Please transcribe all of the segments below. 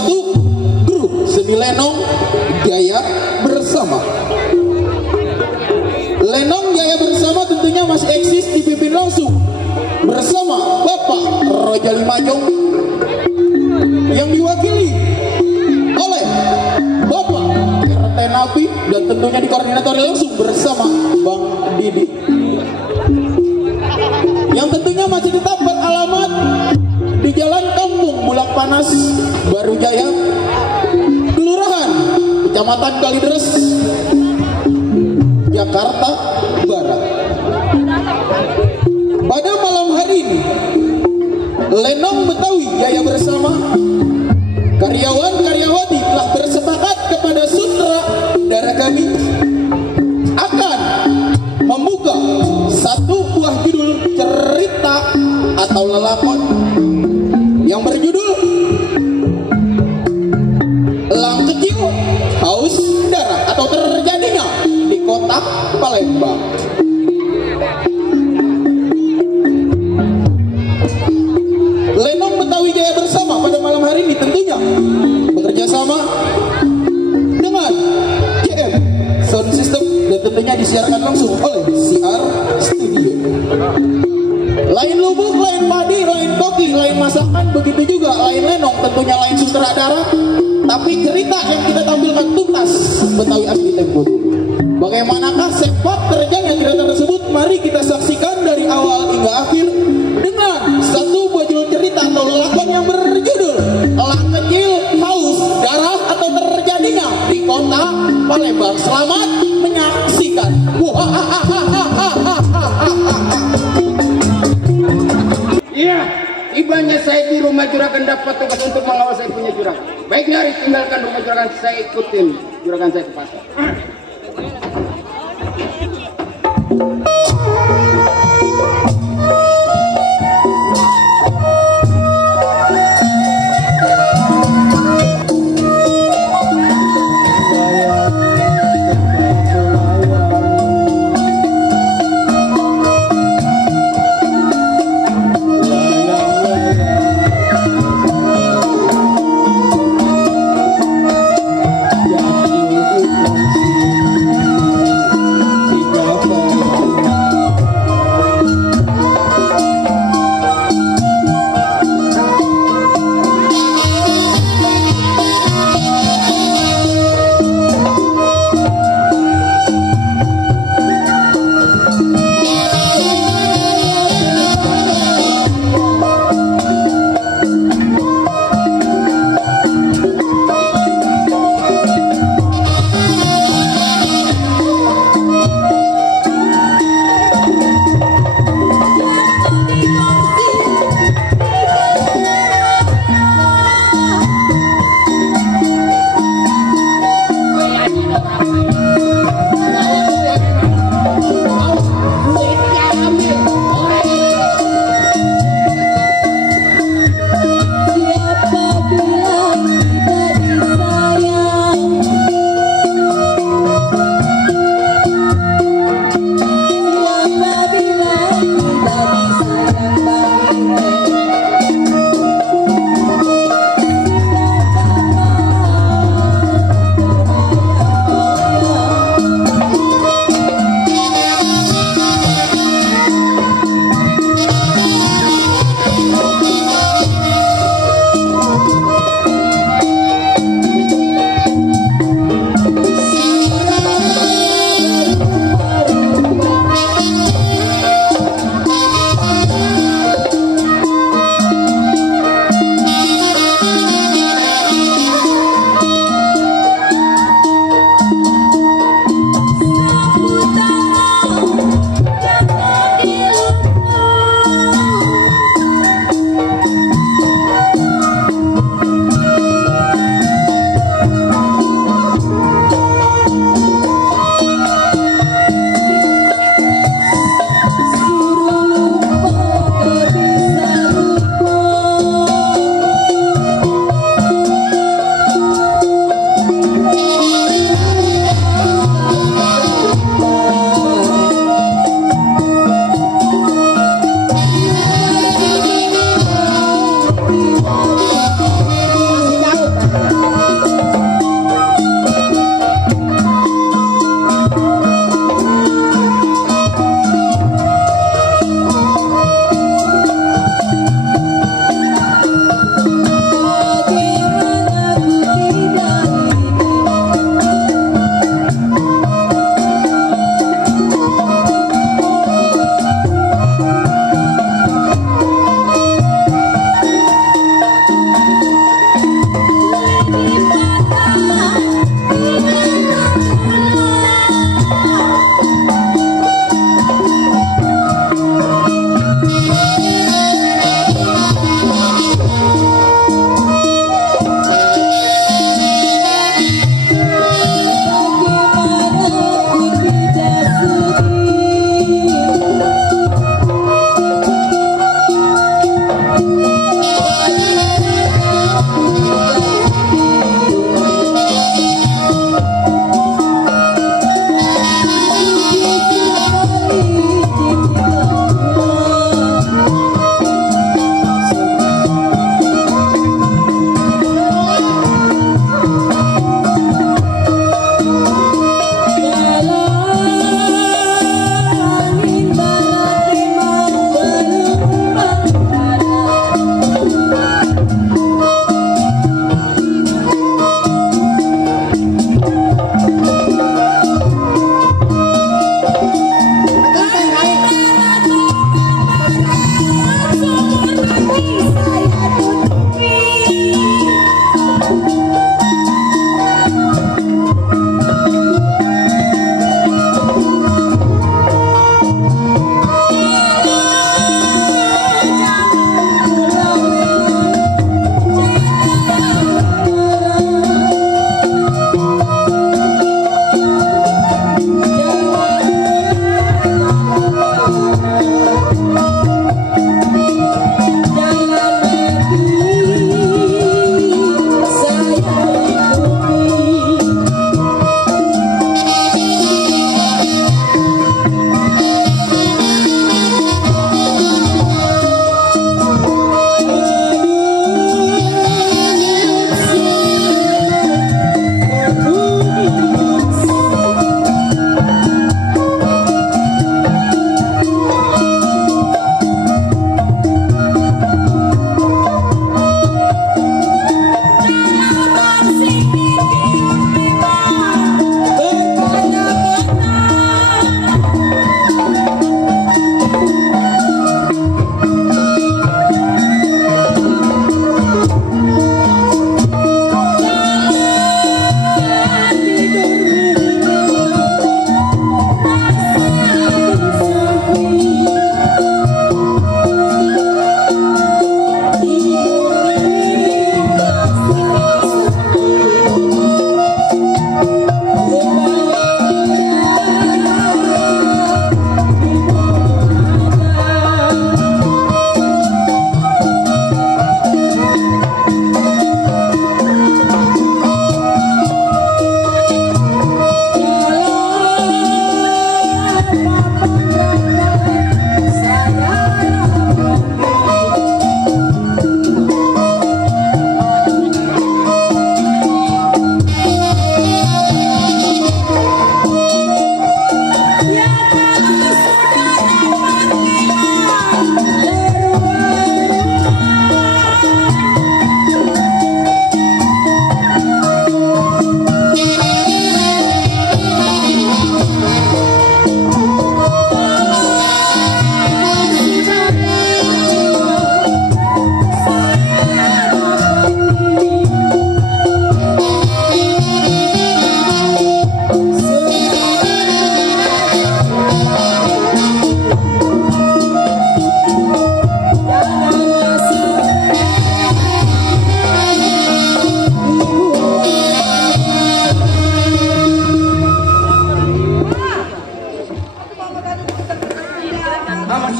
suatu grup seni lenong Jaya Bersama. Lenong Jaya Bersama tentunya masih eksis, dipimpin langsung bersama Bapak Roja Limajong yang diwakili oleh Bapak RT Nabi dan tentunya dikoordinatori langsung bersama Bang Didi, yang tentunya masih tetap beralamat di Jalan Kampung Bulak Panas, Baru Jaya, Kelurahan Kecamatan Kalideres, Jakarta Barat. Pada malam hari ini, Lenong Betawi Jaya Bersama, karyawan-karyawati telah bersepakat kepada sutradara kami akan membuka satu buah judul cerita atau lelakon yang berjudul Elang Kecil Haus Darah atau Terjadinya di Kota Palembang. Lenong Betawi Jaya Bersama pada malam hari ini tentunya bekerja sama dengan JM Sound System dan tentunya disiarkan langsung oleh CR Studio. Lain lubuk, lain padi, lain koki, lain masakan, begitu juga lain lenong, tentunya lain sutradara, tapi cerita yang kita tampilkan tuntas Betawi asli Tempo. Bagaimanakah sepak terjangnya cerita tersebut? Mari kita saksikan dari awal hingga akhir dengan satu buah judul cerita atau lelakon yang berjudul Elang Kecil Haus Darah atau Terjadinya di Kota Palembang. Selamat menyaksikan. Iya, tibanya saya di rumah juragan dapat tugas untuk mengawal saya punya juragan. Baiknya hari tinggalkan rumah juragan, saya ikutin juragan saya ke pasar.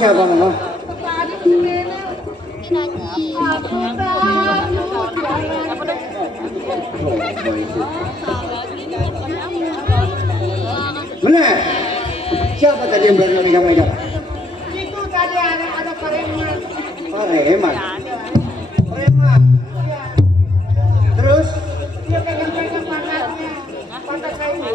siapa mama? Benar. Siapa tadi yang bermegang-megang? Itu tadi ada Pareman. Pareman. Pareman. Terus? Dia pegang-pegang pantatnya. Pantat saya.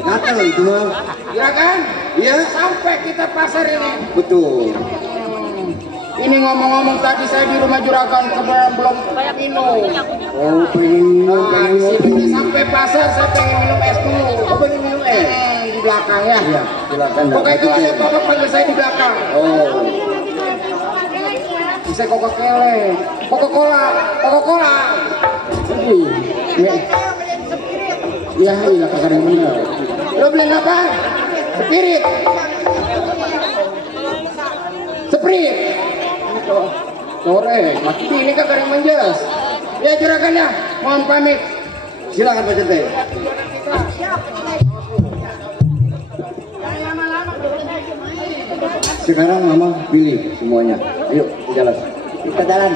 Gatal itu mah. Ya kan? Iya. Sampai kita pasar ini. Betul. Ini ngomong-ngomong tadi saya di rumah juragan kebetulan belum minum. Oh, pengen Nah, di sini sampai pasar saya pengen minum es dulu. Oh, pengen minum es? Di belakang ya. Iya, silakan. Pokoknya kalau ada bapak panggil saya di belakang. Oh. Bisa Coca-Cola, Coca-Cola. Ya. Ya, iya kakak yang benar. Lo beli apa? Spirit. Sprite. Sore, mati ini kakak yang menjas. Ya juragan ya, mohon pamit. Silakan Pak Cete. Sekarang mama pilih semuanya. Ayo jalan. Kita jalan.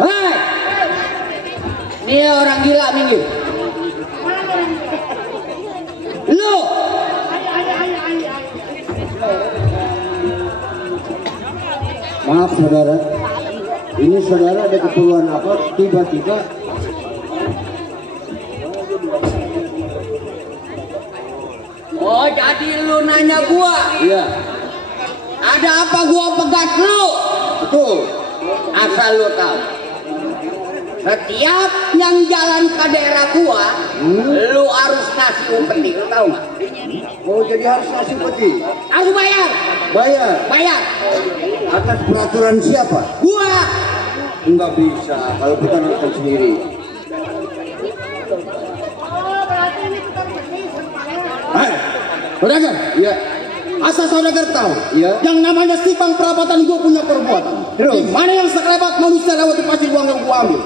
Hai, ini orang gila minggir. Lu, Maaf saudara, ini saudara ada keperluan apa? Tiba-tiba oh jadi lu nanya gua, iya, ada apa gua pegat lu? betul. Asal lu tahu, setiap yang jalan ke daerah gua, lu harus ngasih upeti, lu tahu nggak? Oh, jadi harus ngasih peti. Harus bayar, Bayar bayar. atas peraturan siapa? Gua, Enggak bisa kalau kita nonton sendiri. Oh, berarti ini kita pergi sama Hai, saudagar. Iya. Asal saudagar tahu, Iya. yang namanya Sipang Perapatan gue punya perbuatan. Terus? Di mana yang sekelebat manusia lewat di pasir uang yang gue ambil.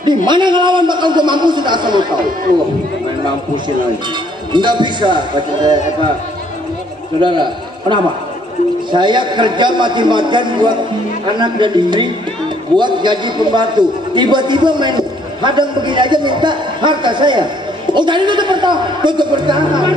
Di mana yang ngelawan bakal gue mampu sudah asal lo tahu. Oh, main mampusin lagi. Enggak bisa, Pak Cete, Pak. Saudara, Kenapa? saya kerja mati-matian buat anak dan istri, buat gaji pembantu. Tiba-tiba main hadang begini aja minta harta saya. Oh jadi itu Tetap bertahan.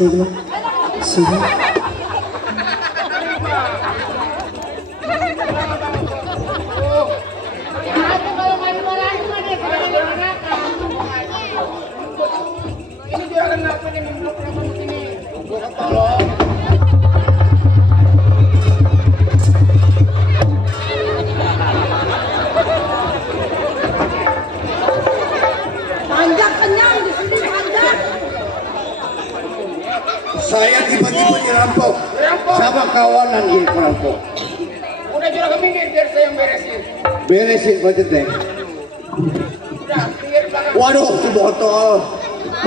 Sige. Sige. Ini jualan apa nih memblok di sini? Gua tolong. Panjang kenyang di sini panjang. Saya tiba-tiba dirampok sama kawanan ini perampok. Udah juragan minggir biar saya yang beresin. Beresin budget deh. Udah, pinggir belakang. Waduh, si botol.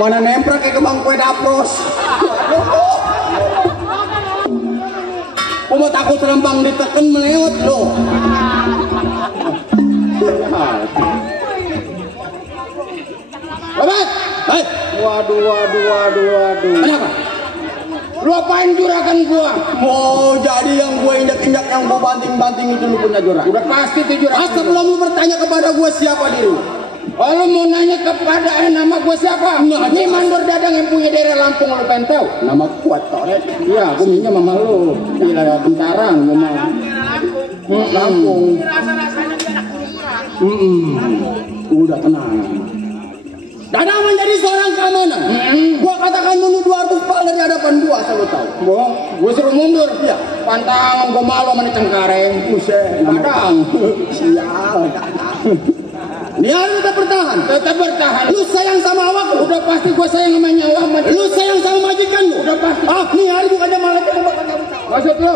Mana nempel kayak kembang kue dapros. Kamu takut rempang diteken melewat loh. Lebat! Hei, waduh. Kenapa? Lu apain juragan gua? Mau jadi yang gue injak-injak yang gue banting-banting itu lu punya jurang. Udah pasti tuh juragan. Sebelum lu bertanya kepada gue siapa diri. Oh, lu mau nanya kepada nama gua siapa? Ini mandor dadang yang punya daerah Lampung, lu pengen tahu? Nama kuat toret. Iya, gua minta mama lu. Gila, bentaran gua mau. Lampung. Rasa-rasanya dia anak Udah tenang. Dadang menjadi seorang keamanan. Gua katakan mundur 200 pal dari hadapan gua, asal lu tahu. Gua suruh mundur. Iya. Pantangan gua malu sama nih Cengkareng. Buset, Dadang. sial. Ini harus tetap bertahan. Tetap bertahan. Lu sayang sama awak lu. Udah pasti gua sayang sama nyawa sama dia. Lu sayang sama majikan lu. Udah pasti. Nih hari bukannya malaikat yang bakal cabut. Maksud lu?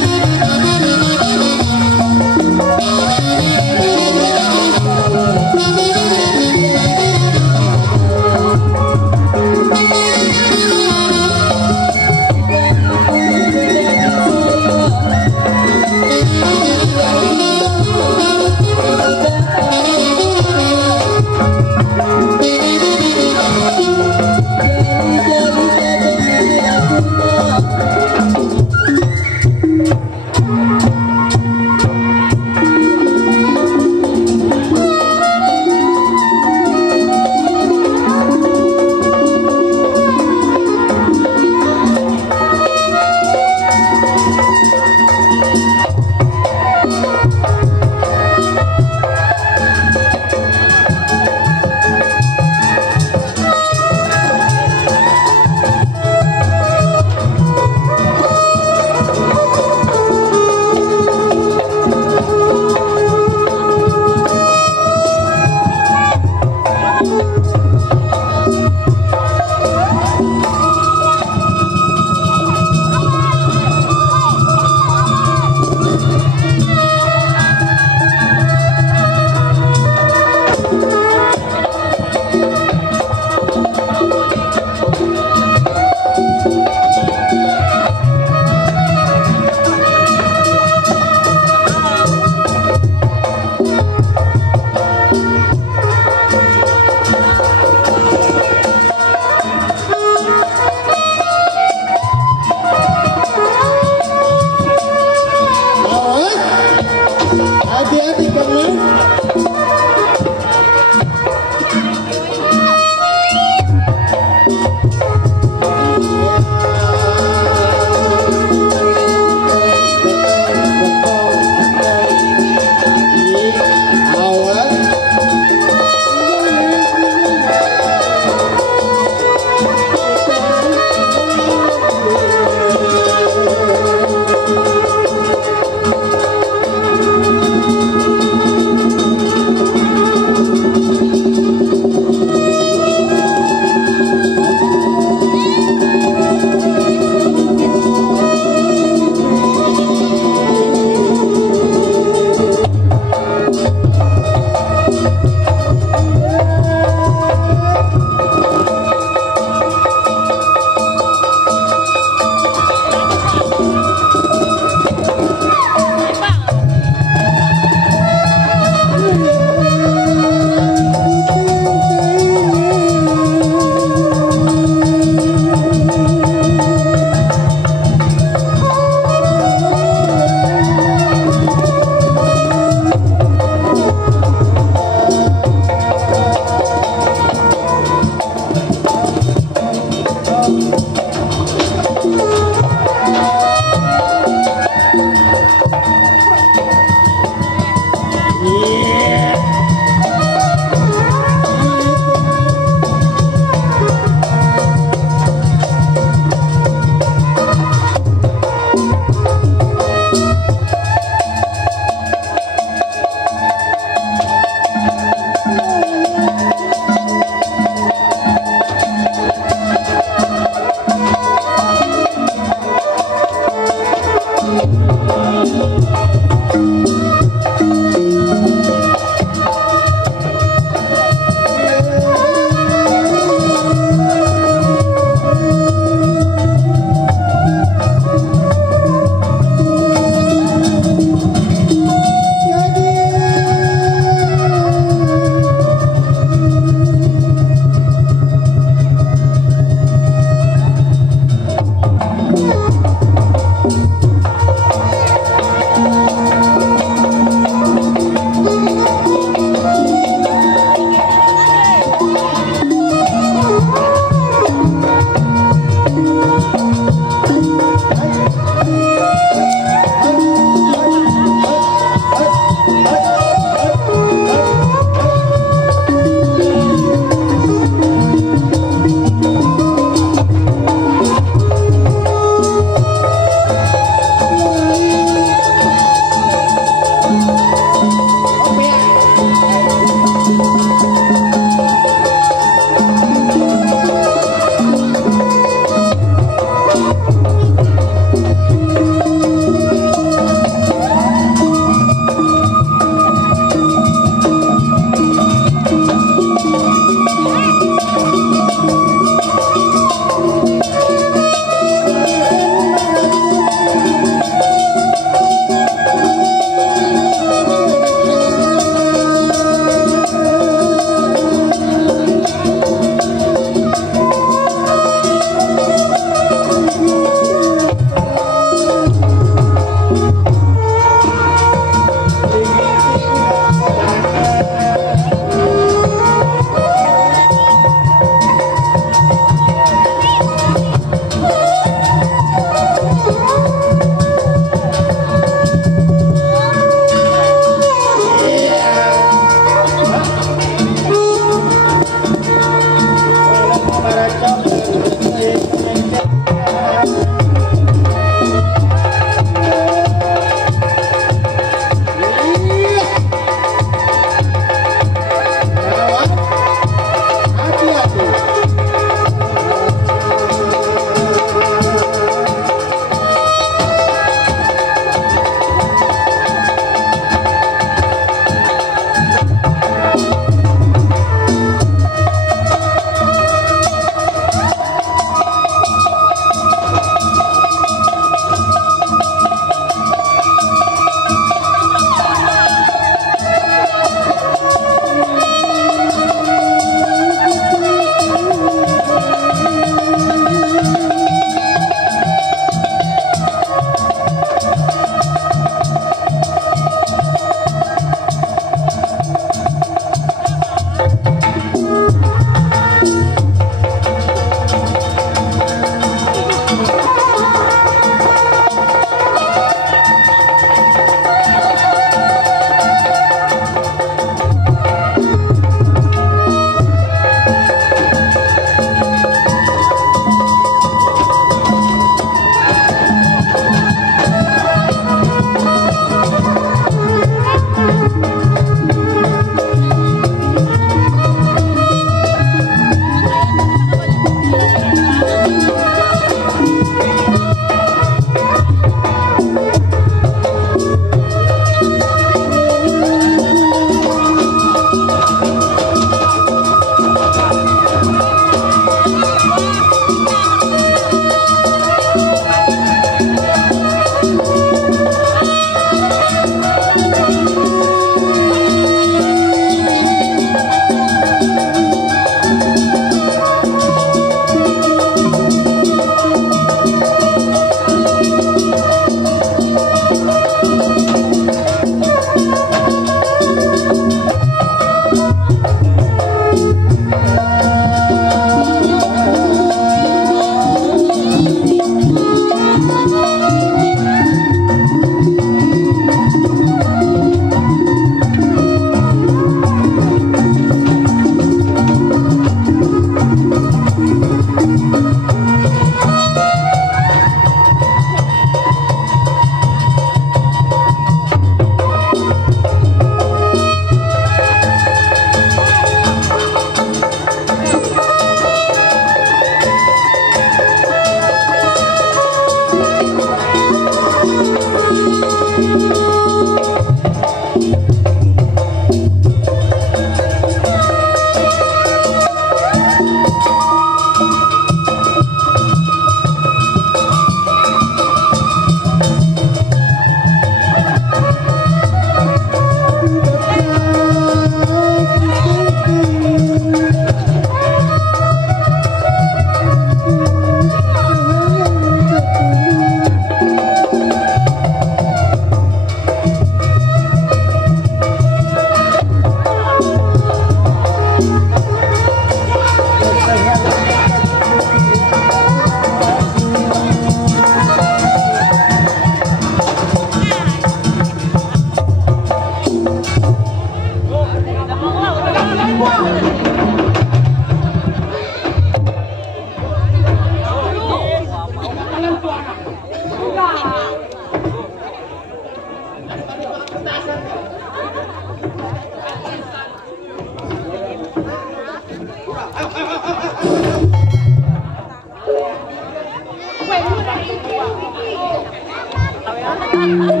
Iya.